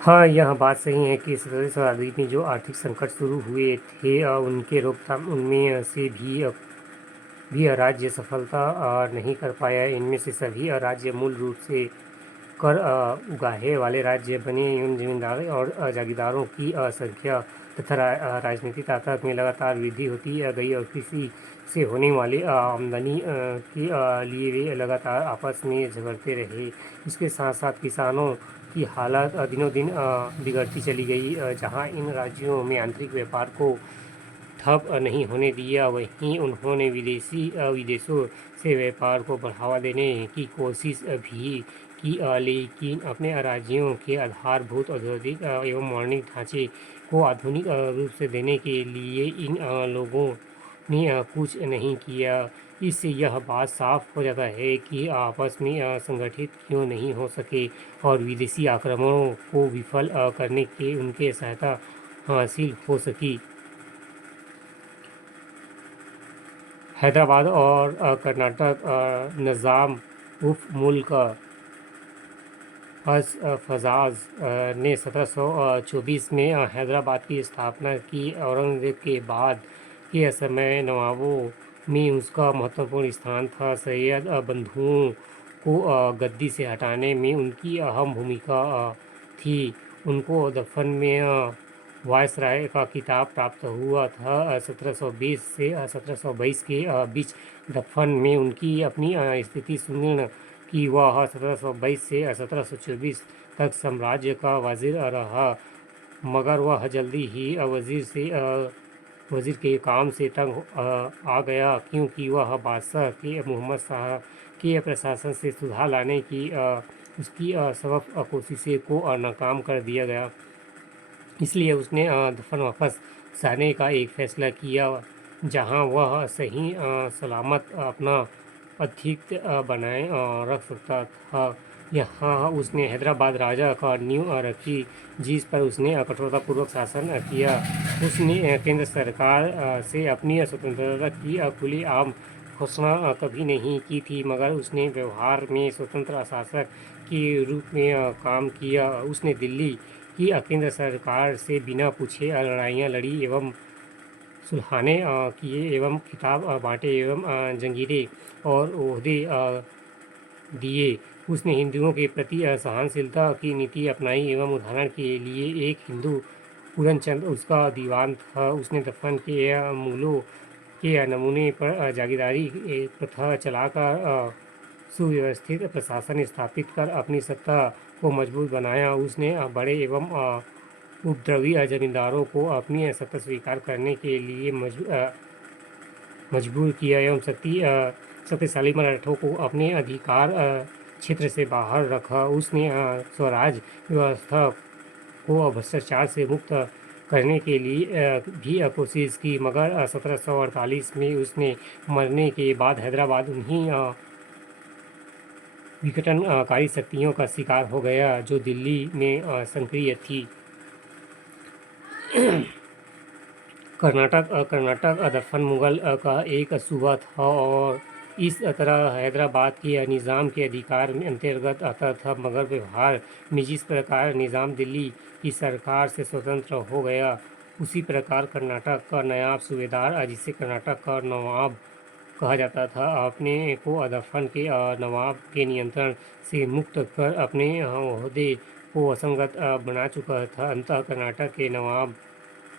हाँ, यह बात सही है कि 17वीं शताब्दी में जो आर्थिक संकट शुरू हुए थे उनके रोकथाम उनमें से भी राज्य सफलता नहीं कर पाया। इनमें से सभी राज्य मूल रूप से कर उगाहे वाले राज्य बने। इन जमींदारों और जागीरदारों की संख्या तथा राजनीतिक ताकत में लगातार वृद्धि होती गई और कृषि से होने वाली आमदनी के लिए वे लगातार आपस में झगड़ते रहे। इसके साथ साथ किसानों की हालत दिनों दिन बिगड़ती चली गई। जहां इन राज्यों में आंतरिक व्यापार को ठप नहीं होने दिया, वहीं उन्होंने विदेशों से व्यापार को बढ़ावा देने की कोशिश भी की, लेकिन अपने राज्यों के आधारभूत औद्योगिक एवं वाणिज्यिक ढांचे को आधुनिक रूप से देने के लिए इन लोगों ने कुछ नहीं किया। इससे यह बात साफ हो जाता है कि आपस में संगठित क्यों नहीं हो सके और विदेशी आक्रमणों को विफल करने के उनके सहायता हासिल हो सकी। हैदराबाद और कर्नाटक निज़ाम उफ मुल्क फजाज ने 1724 में हैदराबाद की स्थापना की। औरंगजेब के बाद के समय नवाबों में उसका महत्वपूर्ण स्थान था। सैयद बंधुओं को गद्दी से हटाने में उनकी अहम भूमिका थी। उनको दफन में वायसराय का खिताब प्राप्त हुआ था। 1720 से 1722 के बीच दफन में उनकी अपनी स्थिति सुदृढ़ कि वह 1722 से 1724 तक साम्राज्य का वजीर रहा, मगर वह जल्दी ही वजीर के काम से तंग आ गया, क्योंकि वह बादशाह के मोहम्मद शाह के प्रशासन से सुधार लाने की उसकी सबक कोशिशों को नाकाम कर दिया गया। इसलिए उसने दफन वापस जाने का एक फैसला किया, जहां वह सही सलामत अपना आधिपत्य बनाए रख सकता था। यहाँ उसने हैदराबाद राजा का नींव रखी, जिस पर उसने कठोरतापूर्वक शासन किया। उसने केंद्र सरकार से अपनी स्वतंत्रता की खुलेआम घोषणा कभी नहीं की थी, मगर उसने व्यवहार में स्वतंत्र शासक के रूप में काम किया। उसने दिल्ली की केंद्र सरकार से बिना पूछे लड़ाइयाँ लड़ी एवं सुलहाने किए एवं खिताब बांटे एवं जंगीरें और ओहदे दिए। उसने हिंदुओं के प्रति सहनशीलता की नीति अपनाई एवं उदाहरण के लिए एक हिंदू पूरनचंद उसका दीवान था। उसने दफन के मूलों के नमूने पर जागीरदारी प्रथा चलाकर सुव्यवस्थित प्रशासन स्थापित कर अपनी सत्ता को मजबूत बनाया। उसने बड़े एवं उपद्रवी जमींदारों को अपनी सत्ता स्वीकार करने के लिए मजबूर किया एवं शक्तिशाली मराठों को अपने अधिकार क्षेत्र से बाहर रखा। उसने स्वराज व्यवस्था को भ्रष्टाचार से मुक्त करने के लिए भी कोशिश की, मगर 1748 में उसने मरने के बाद हैदराबाद उन्हीं विघटनकारी शक्तियों का शिकार हो गया जो दिल्ली में सक्रिय थी। कर्नाटक दफन मुगल का एक सूबा था और इस तरह हैदराबाद के निज़ाम के अधिकार में अंतर्गत आता था, मगर व्यवहार में जिस प्रकार निज़ाम दिल्ली की सरकार से स्वतंत्र हो गया, उसी प्रकार कर्नाटक का नायब सूबेदार, जिसे कर्नाटक का नवाब कहा जाता था, अपने को दफन के नवाब के नियंत्रण से मुक्त कर अपने ओहदे को असंगत बना चुका था। अंततः कर्नाटक के नवाब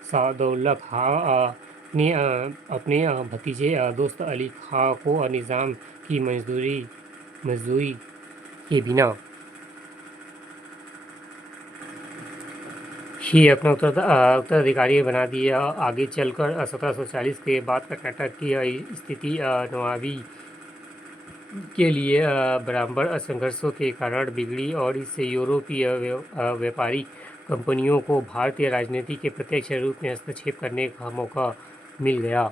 सादौलत खां ने अपने भतीजे दोस्त अली खां को निज़ाम की मंजूरी के बिना ही अपना उत्तराधिकारी बना दिया। आगे चलकर 1740 के बाद कर्नाटक की स्थिति नवाबी के लिए बराबर संघर्षों के कारण बिगड़ी और इससे यूरोपीय व्यापारिक कंपनियों को भारतीय राजनीति के प्रत्यक्ष रूप में हस्तक्षेप करने का मौका मिल गया।